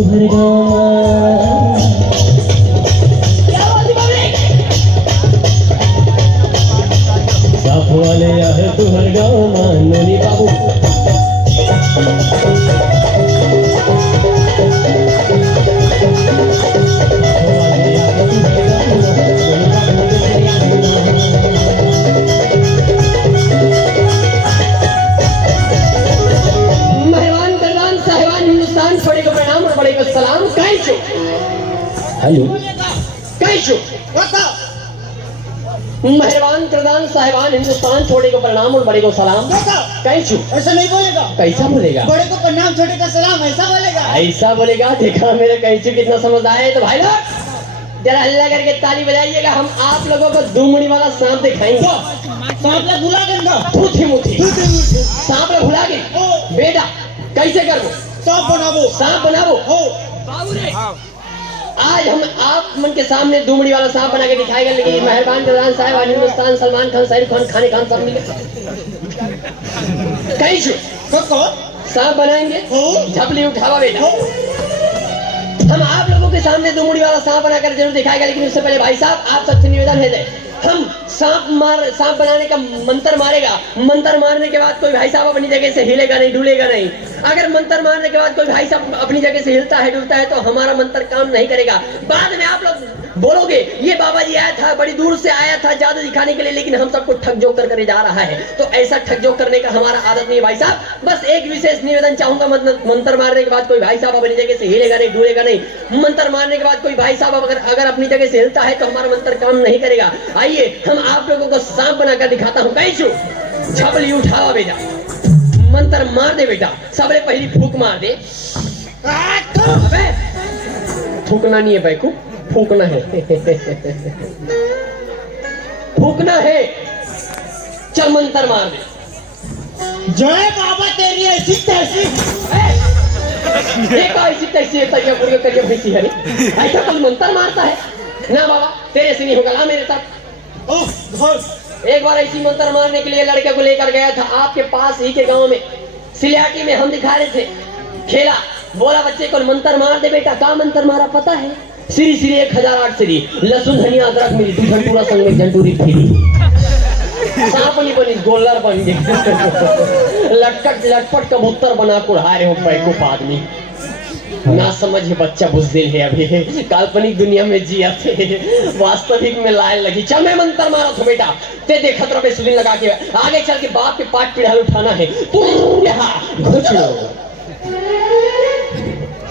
तुहर गाँव। साफ वाले आए तुहर गाँव नोनी बाबू। सलाम कैचो हेलो कैचो मेहरबान प्रधान साहिबान हिंदुस्तान छोटे को प्रणाम और बड़े को सलाम कैचो। ऐसा नहीं बोलेगा। कैसा बोलेगा? बड़े को प्रणाम छोटे का सलाम ऐसा बोलेगा। ऐसा बोलेगा। देखा मेरे कैचो कितना समझदार है। तो भाई लोग जरा हल्ला करके ताली बजाइएगा। हम आप लोगों को दुमड़ी वाला सांप दिखाएंगे। सांप ला भुला गंगा मुठी मुठी सांप ला भुला गई बेटा कैसे करो? सांप बनावो सांप बनावो हो। आज हम आप मन के सामने दुमड़ी वाला सांप बना के दिखाएगा। लेकिन मेहरबान प्रधान साहब हिंदुस्तान सलमान खान शाहरुख खान खाने खान सब मिले कैसे सांप बनाएंगे। झपली उठावा बेटा। हम आप लोगों के सामने दुमड़ी वाला सांप बनाकर जरूर दिखाएगा। लेकिन उससे पहले भाई साहब आप सबसे निवेदन है हम सांप बनाने का मंत्र मारेगा। मंत्र मारने के बाद कोई भाई साहब अपनी जगह से हिलेगा नहीं डुलेगा नहीं। अगर मंत्र मारने के बाद कोई भाई साहब अपनी जगह से हिलता है डुलता है तो हमारा मंत्र काम नहीं करेगा। बाद में आप लोग बोलोगे ये बाबा जी आया था बड़ी दूर से आया था जादू दिखाने के लिए लेकिन हम सबको ठग जोक कर करे जा रहा है। तो ऐसा ठग जोक करने का हमारा आदत नहीं है भाई साहब। बस एक विशेष निवेदन चाहूंगा मंत्र मारने के बाद कोई भाई साहब अपनी जगह से हिलेगा नहीं डुलेगा नहीं। मंत्र मारने के बाद कोई भाई साहब अगर अपनी जगह से हिलता है तो हमारा मंत्र काम नहीं करेगा। आइए हम आप लोगों को सांप बनाकर दिखाता हूँ। कैसू झपली उठावा बेटा मंत्र मार दे बेटा। सबसे पहली फूक मार दे। अबे थूकना नहीं है बैकू फूकना है फूकना है। चल मंत्र मार दे। जय बाबा तेरी ऐसी तैसी ऐसी तैसी करिए भैंसी है ऐसा कोई मंत्र मारता है ना बाबा तेरे से नहीं होगा। ला मेरे साथ। एक बार ऐसी मंत्र मारने के लिए लड़के को लेकर गया था आपके पास ही के गांव में सिलियाटी में। हम दिखा रहे थे खेला। बोला बच्चे को मंत्र मार दे बेटा। का मंत्र मारा पता है? श्री श्री 1008 श्री लहसुन धनिया अदरक मिली तू घंटूरा संग में घंटूरी फिरी सांपनी बनी गोलर बन गए लटपट कबूतर बना कुढ़ा रहे हो पैको आदमी ना समझ बच्चा बुज़दिल है अभी काल्पनिक दुनिया में जिया थे वास्तविक में लाए लगी। चल मैं मंत्र मारा था बेटा ते देखा तरफ सुदिन लगा के आगे चल के बाप के पाट पिढ़ाल उठाना है। तू यहाँ घुस लो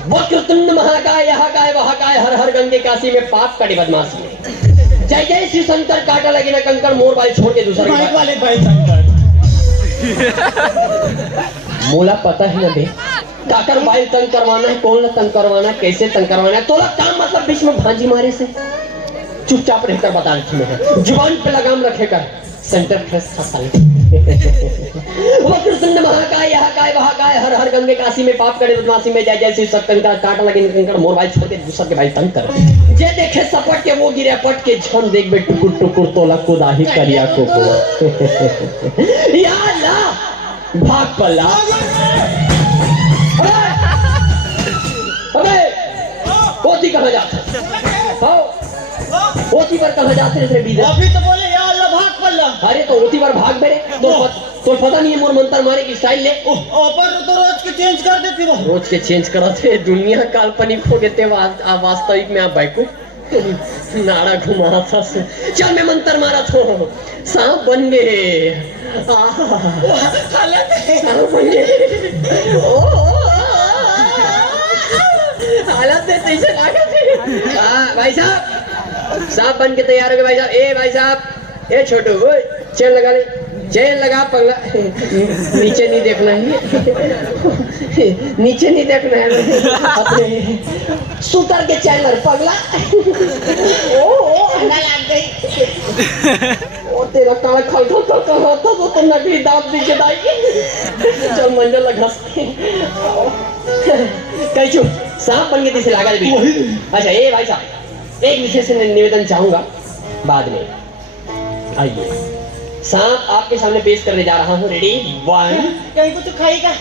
वक्रतुंड महाकाय यहाँ काय वहाँ काय हर हर गंगे काशी में पाप कटे बदमाशी में जय जय श्री शंकर काटा लगे ना कंकड़ मोर बाल छोड़ के दूसरे वाले भाई शंकर मोला पता है ना बे काकर बाइल तंग करवाना है कौन तंग करवाना है कैसे तंग करवाना है। तोला काम मतलब बीच में भांजी मारे से चुपचाप रहकर बता रही जुबान पे लगाम रखेकर सेंटर फ्रेश था साले। वक्रतुंड महाकाय यहाँ काय वहाँ काय हर हर गंगे काशी में पाप करे बदमाशी में जय जय श्री शंकर काटा लगे कंकड़ मोर बाल छोड़ के दूसरे के भाई तंग कर जे देखे सपट के वो गिरे पट के झन देख बे टुकुर टुकुर तोला कुदाही करिया को या ला भाग पल्ला। अबे पोती कहाँ जाता ओती पर कहाँ जाते रे बीजा? अभी तो बोले या अल्लाह भाग पल्ला। अरे तो ओती पर भाग बेरे तो पता नहीं है मोर मंत्र मारे की स्टाइल ले ऊपर तो रोज के चेंज कर देती वो रोज के चेंज कराते दुनिया काल्पनिक हो गए वास्तविक में आप बाइको नाड़ा घुमा था से। चल मैं मंत्र मारा था सांप बन गए सांप बन गए हालत में कैसे लागे थे भाई साहब सांप बन के तैयार हो गए भाई साहब। ए भाई साहब ए छोटू चेन लगा ले चेन लगा पगला नीचे नहीं देखना है नीचे नहीं देखना है अपने सुतर के चैन लग पगला ओ लग गई और तेरा काला खल तो नकली दांत दिखे दाई चल मंजल लगा कैचू सांप बन के दिसे लगा दे। अच्छा ये भाई साहब एक विशेष निवेदन चाहूंगा बाद में। आइए सांप आपके सामने पेश करने जा रहा हूँ। रेडी 1 कहीं कुछ खाएगा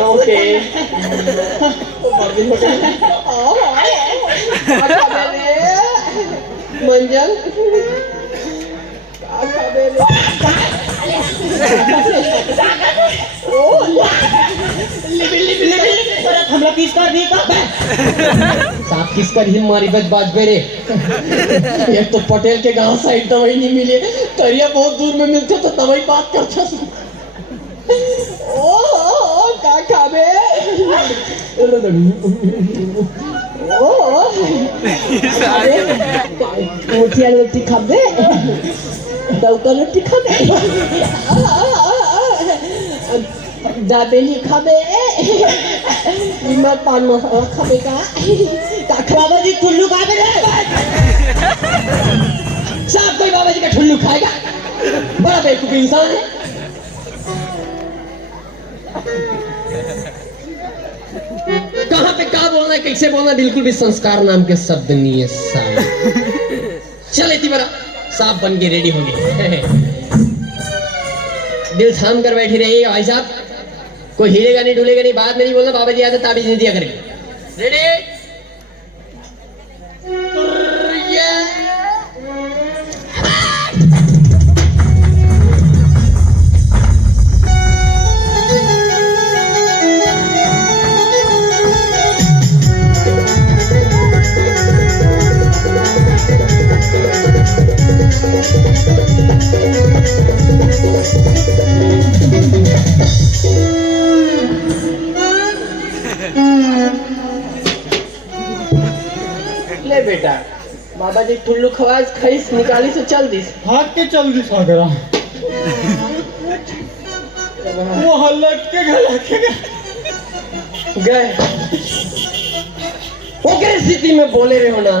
ओके मंजन परत हमला किस कर दी का साफ किस कर ही मारी बात बेरे एक तो पटेल के गांव साइड दवाई नहीं मिले तरिया बहुत दूर में मिलते तो दवाई बात करता ओ का खाबे मुठिया रोटी खाबे दौका रोटी खाबे दाबेली खाबे पान मसाला खाबे का बाबा जी ठुल्लू खाबे रे साहब कोई बाबा जी का ठुल्लू खाएगा बड़ा बेवकूफ इंसान है कहाँ पे क्या बोलना है कैसे बोलना बिल्कुल भी संस्कार नाम के शब्द नहीं है साहब चल इतनी बड़ा साहब बन के रेडी होंगे दिल थाम कर बैठी रहिएगा भाई साहब कोई हिलेगा नहीं डुलेगा नहीं बाद में नहीं बोलना बाबा जी आते ताबीज नहीं दिया करेंगे रेडी ले बेटा बाबा जी टुल्लू खवास खईस निकाली से चल दिस भाग के चल दी सागरा वो हल्लट के गला के गए वो किस स्थिति में बोले रहे हो ना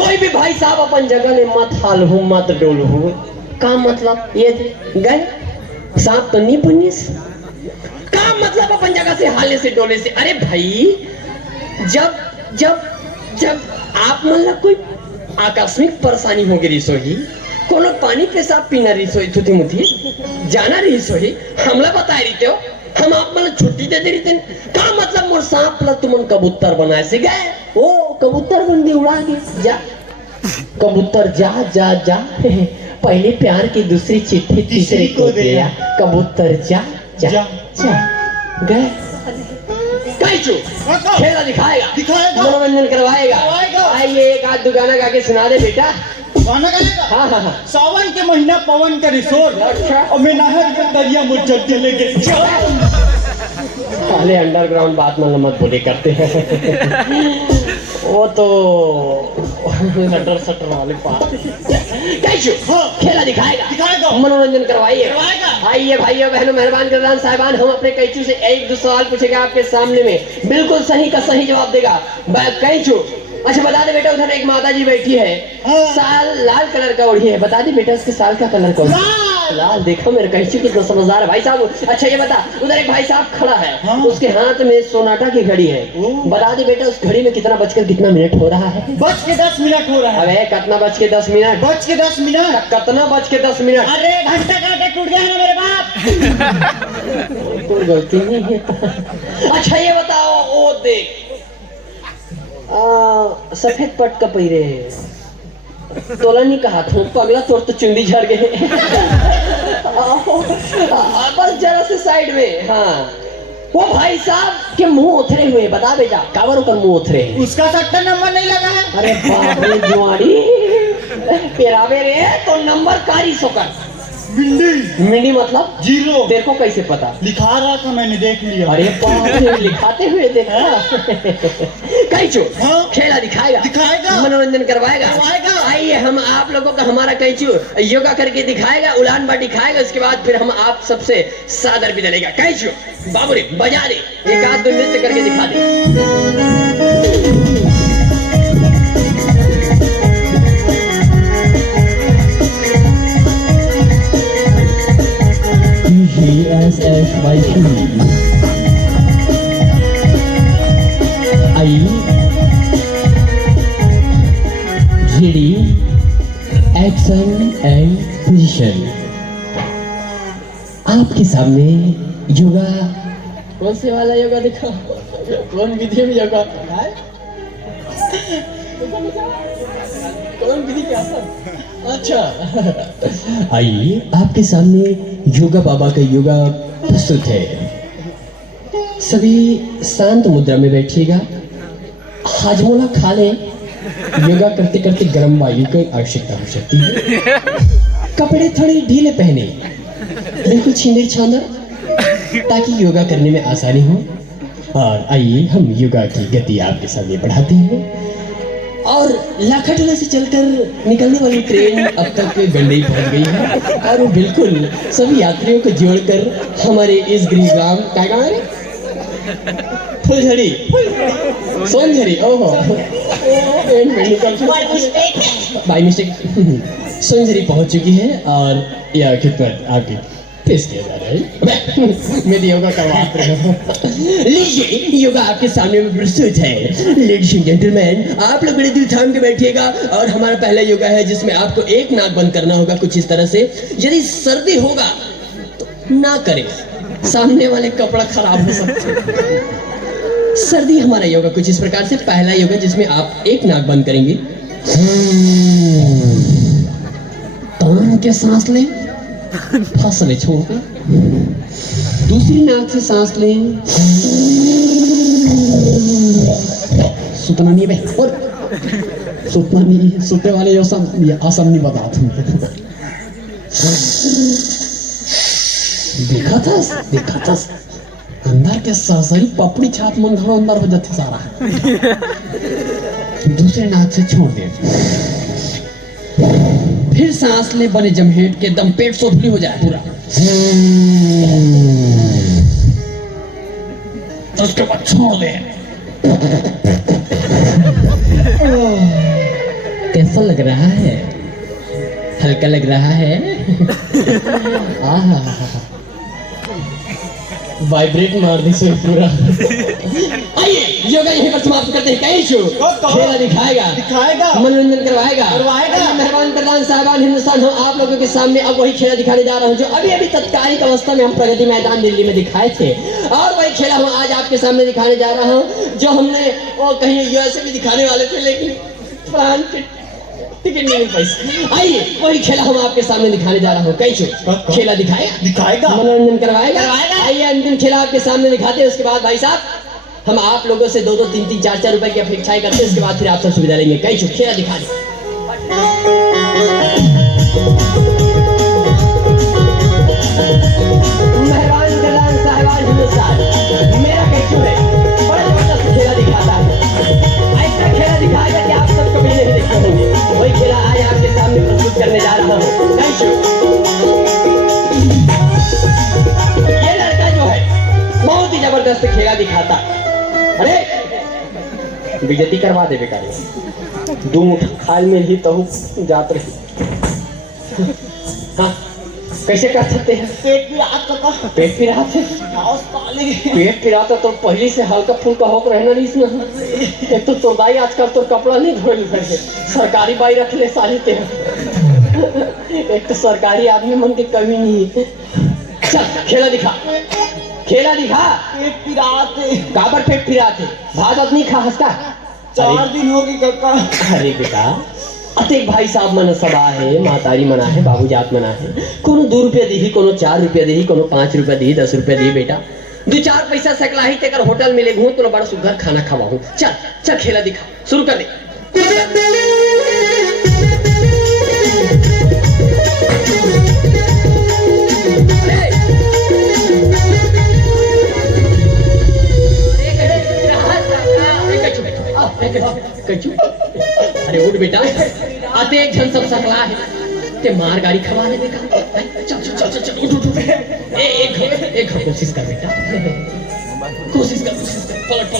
कोई भी भाई साहब अपन जगह में मत हाल हो मत डोल हो का मतलब ये थे गए साहब तो नहीं बनिए का मतलब अपन जगह से हाले से डोले से अरे भाई जब जब जब आप मतलब कोई आकस्मिक परेशानी हो गई रही कोनो पानी पेशाब पीना रही थुती मुथी जाना रही हमला बता रही हो हम आप मतलब छुट्टी दे रही थे का मतलब मोर सांप ला तुमन कबूतर बनाए से गए ओ कबूतर बन गए उड़ा के जा कबूतर जा जा जा पहले प्यार की दूसरी चिट्ठी तीसरे को दिया कबूतर जा जा जा। जा गए खेला दिखाएगा मनोरंजन करवाएगा आइए एक आध दुगाना गा के सुना दे बेटा गाना गाएगा हाँ हाँ हाँ सावन के महीना पवन का रिसोर अच्छा। और मैं नहर के दरिया मुझ चलते लेके पहले अंडरग्राउंड बात मत बोले करते हैं वो तो सटर सटर वाले खेला दिखाएगा मनोरंजन करवाइएगा आइए भाइयों बहनों मेहरबान करदान साहिबान हम अपने कैचू से एक दो सवाल पूछेगा आपके सामने में बिल्कुल सही का सही जवाब देगा कैचू अच्छा बता दे बेटा उधर एक माता जी बैठी है साल लाल कलर का ओढ़ी है बता दे बेटा उसके साल का कलर कौन लाल देखो मेरे कैचू कितना समझदार है भाई साहब अच्छा ये बता उधर एक भाई साहब खड़ा है उसके हाथ में सोनाटा की घड़ी है बता दे बेटा उस घड़ी में कितना बजकर कितना मिनट हो रहा है बज के 10 मिनट हो रहा है अबे कितना बज के 10 मिनट बज के 10 मिनट कितना बज के 10 मिनट अरे घंटा काटे टूट गया ना मेरे बाप कोई गलती नहीं है अच्छा ये बताओ ओ देख सफेद पट का पहिरे तोला नहीं कहा था पगला तोड़ तो चुंडी झड़ गए बस जरा से साइड में हाँ वो भाई साहब के मुंह उथरे हुए बता बेटा कावर कर मुंह उथरे उसका सट्टा नंबर नहीं लगा है अरे बाप रे जुआड़ी पेरावे रे तो नंबर कारी सोकर मिंडी मतलब 0 तेरे को कैसे पता लिखा रहा था मैंने देख लिया अरे बाप रे लिखाते हुए देखा कैचू हाँ? खेला दिखाएगा मनोरंजन करवाएगा आइए हम आप लोगों का हमारा कैचू योगा करके दिखाएगा उलान बाटी खाएगा उसके बाद फिर हम आप सबसे सादर भी डलेगा कैचू बाबू रे बजा दे एक आध दो नृत्य करके दिखा दे TGSSYP I GD Action and Position आपके सामने योगा कौन से वाला योगा दिखा? कौन विधि में योगा? कौन विधि क्या था? अच्छा, आइए आपके सामने योगा बाबा का योगा प्रस्तुत है। सभी शांत मुद्रा में बैठिएगा, हाजमोला खा लें। योगा करते करते गर्म वायु की आवश्यकता हो सकती है। कपड़े थोड़े ढीले पहने, बिल्कुल छिंदर छांदर, ताकि योगा करने में आसानी हो। और आइए हम योगा की गति आपके सामने बढ़ाते हैं। और लाखटोला से चलकर निकलने वाली ट्रेन अब तक गंडई पहुंच गई है और वो बिल्कुल सभी यात्रियों को जोड़कर हमारे इस गृहग्राम क्या गाँव है? फुलझड़ी, सोनझड़ी, ओहो बाई मिस्टेक सोनझड़ी पहुंच चुकी है और यह खिदमत आपकी पेश किया जा रहा है। मैं योगा करवा रहा हूँ। लीजिए योगा आपके सामने में प्रस्तुत है। लेडीज एंड जेंटलमैन, आप लोग बड़े दिल थाम के बैठिएगा और हमारा पहला योगा है जिसमें आपको एक नाक बंद करना होगा कुछ इस तरह से। यदि सर्दी होगा तो ना करें, सामने वाले कपड़ा खराब हो सकते हैं। सर्दी हमारा योगा कुछ इस प्रकार से। पहला योगा जिसमें आप एक नाक बंद करेंगे, तान के सांस लें, फासले छोड़कर दूसरी नाक से सांस लें, सुतना नहीं बे और सुतना नहीं, सुते वाले आसन नहीं बता तुमको। देखा था अंदर के सरसरी पपड़ी छाप मन घरों अंदर हो जाती सारा। दूसरे नाक से छोड़ दे, फिर सांस ले बने जमहेट के दम पेट सोफली हो जाए पूरा। तो उसके बाद छोड़ दे। कैसा लग रहा है? हल्का लग रहा है? वाइब्रेट मार दी से पूरा। आइए योगा यहीं पर समाप्त करते हैं। कहीं शो खेला दिखाएगा, मनोरंजन करवाएगा। मेहरबान प्रधान साहबान हिंदुस्तान, हम आप लोगों के सामने अब वही खेला दिखाने जा रहा हूँ जो अभी तत्कालिक अवस्था में हम प्रगति मैदान दिल्ली में दिखाए थे। और वही खेला हम आज आपके सामने दिखाने जा रहा हूँ जो हमने वो कहीं यूएसए में दिखाने वाले थे, लेकिन फ्रांस के टिकट नहीं मिल पाई। आइए वही खेला हम आपके सामने दिखाने जा रहा हूँ। कैसे खेला दिखाएगा, मनोरंजन करवाएगा। आइए अंतिम खेला आपके सामने दिखाते हैं। उसके बाद भाई साहब हम आप लोगों से 2-2, 3-3, 4-4 रुपए की अपेक्षाएं करते हैं। उसके बाद फिर आप सब सुविधा लेंगे। कैसे खेला दिखाने। मेहरबान प्रधान साहिबान हिंदुस्तान, मेरा कैचू है, बड़ा जबरदस्त खेला दिखाता है। ऐसा खेला दिखाएगा कि आप सब कभी नहीं देखते होंगे। वही खेला आज आपके सामने प्रस्तुत करने जा रहा हूँ। ये लड़का जो है बहुत ही जबरदस्त खेला दिखाता। अरे बेइज्जती करवा दे बेकार, 2 मुठ्ठा खाल में ही तो जात रही। हाँ कैसे कर सकते हैं? पेट पिराते पेट पिराता तो पहले से हल्का फुल्का होकर रहना नहीं इसमें। एक तो बाई आजकल तो कपड़ा नहीं धोए ले, सरकारी बाई रख ले सारी ते। एक तो सरकारी आदमी मन की कमी नहीं है। चल खेला दिखा। पेट पिराते काबर पेट पिराते भात आदमी खा हंसता 4 दिन होगी काका। अरे बेटा अतेक भाई साहब मन सबा है, मातारी मना है, बाबू जात मना है। कोनो 2 रुपया दी, कोनो 4 रुपया दी, कोनो 5 रुपया दी, 10 रुपया दी। बेटा 2-4 पैसा सकलाही तेकर होटल में ले घूम तो बड़ा सुघर खाना खवाऊं। चल खेला दिखा, शुरू कर दे। अरे उठ बेटा, आते एक जन सब सकला है ते मार गाड़ी खवा ले बेटा। चल उठ। एक कोशिश कर बेटा, कोशिश कर पलट।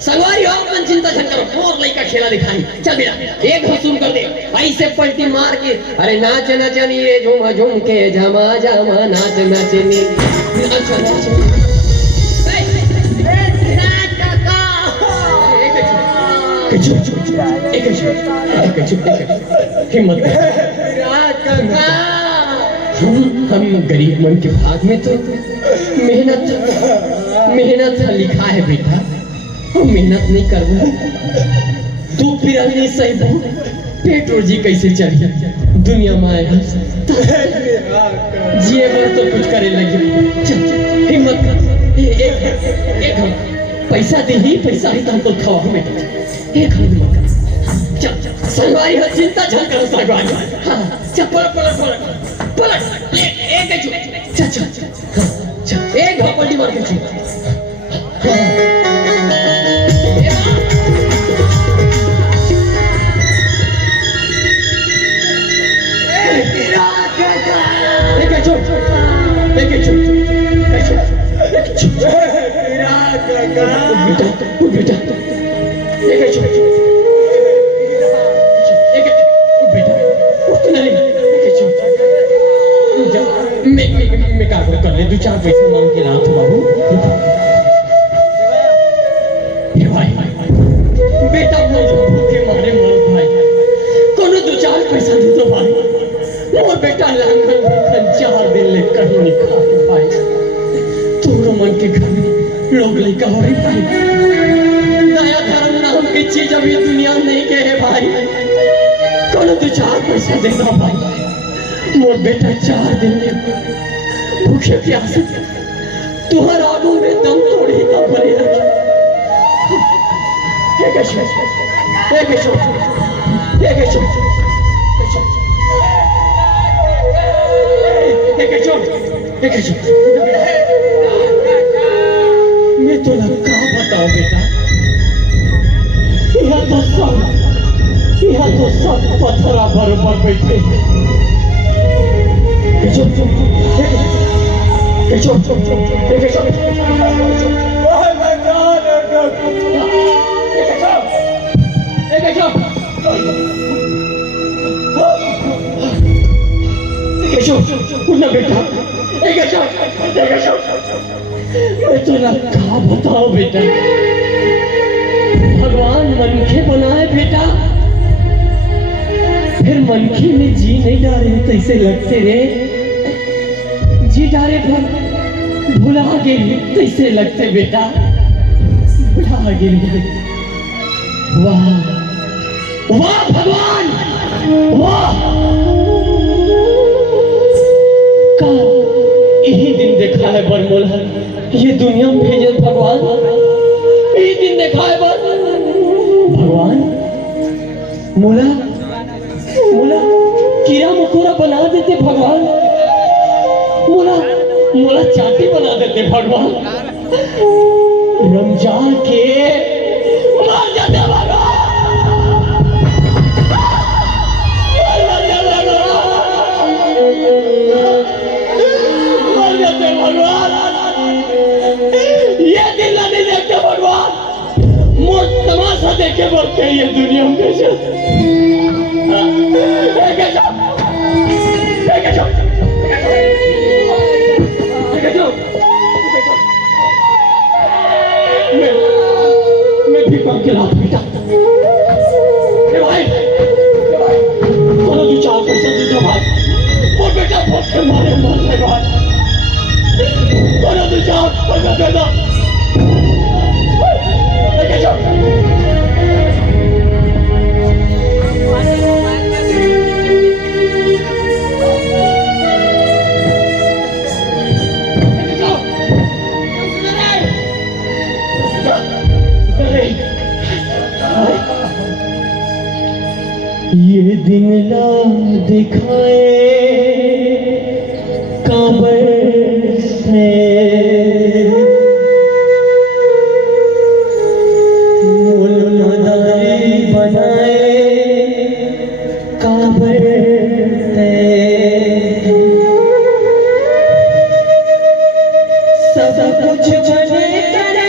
संगवारी हो मन चिंता झन करो, और लइका खेला दिखाई। चल बेटा एक हसूल कर दे, ऐसे पलटी मार के। अरे नाच नचनी रे झूम झूम के, जमा जमा नाच नचनी। हिम्मत हम गरीब मन के भाग में तो मेहनत लिखा है बेटा। हम मेहनत नहीं कर रहे तू फिर नहीं सही बहु पेट रोजी कैसे चली दुनिया में आया जिए बर तो कुछ करे लगे। चल हिम्मत कर एक पैसा दे ही पैसा ही तो खवा बेटा एक हिम्मत कर। चल संगवारी हो चिंता चल करो संगवारी। हाँ चल पलट एक चल चल चल एक पलटी मार के चल। कर ले 2-4 पैसा मांग के रात बाबू बेटा भूखे मारे मर भाई कोनो 2-4 पैसा दे दो भाई। मोर बेटा लांगन भूखन 4 दिन ले कहीं नहीं खा भाई। तोरो मन के घर में लोग लइका हो रही भाई। दया धर्म नाम की चीज अभी दुनिया में नहीं के है भाई। कोनो 2-4 पैसा दे दो भाई। मोर बेटा 4 दिन ले भूखे प्यासे तुम्हारा आगू में दम तोड़ी ना पड़े रखे। मैं तो लगा बताओ बेटा यहाँ तो सब पत्थरा बराबर बैठे। बताओ बेटा भगवान मनखे बनाए बेटा फिर मनखे में जी नहीं डाले तैसे लगते रे। जी डाले पर भुला गए तैसे लगते बेटा भुला गए। वाह वाह भगवान वाह का यही दिन देखा है बरमोला ये दुनिया में भेजल भगवान। यही दिन देखा है भगवान। मोला मोला कीड़ा मकोड़ा बना देते भगवान। मोला मोला चाटी बना देते भगवान। रमजान के मार जाते भगवान। मार जाते भगवान। ये दिन नहीं देखते भगवान। मोर तमाशा देखे बोलते ये दुनिया में मैं भी मांग के रात बेटा भाई दोनों 2-4 पैसा दे दो भाई। वो बेटा बहुत के मारे मरने भाई दोनों 2-4 पैसा दे दो। ये दिन ना दिखाए काबर से मुल्लादारी बनाए काबर से सब कुछ बने करे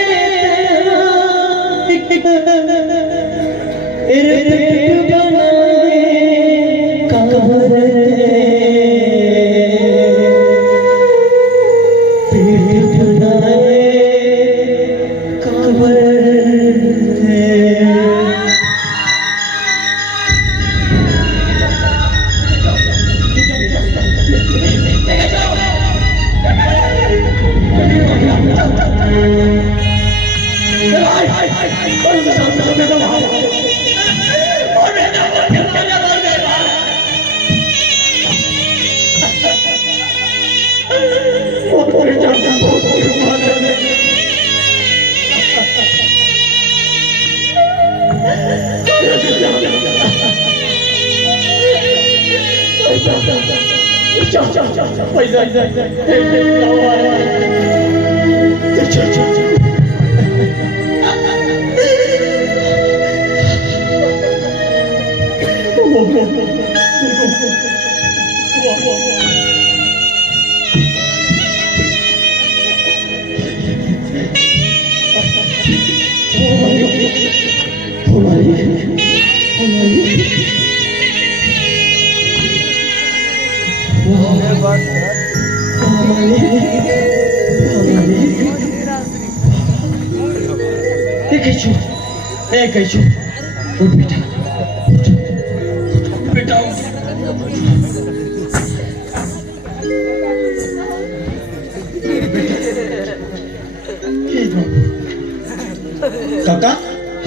काका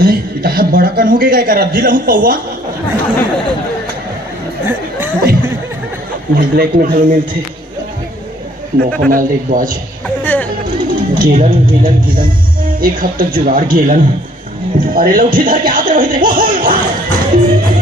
इथं हात बडा कण हो गे काय करा दिला हूं पौवा ये ब्लैक में घरों में थे मौका माल देख बॉज गेलन गेलन गेलन एक हफ्ते तक जुगाड़ गेलन अरे लौठी धर के आते रहो इधर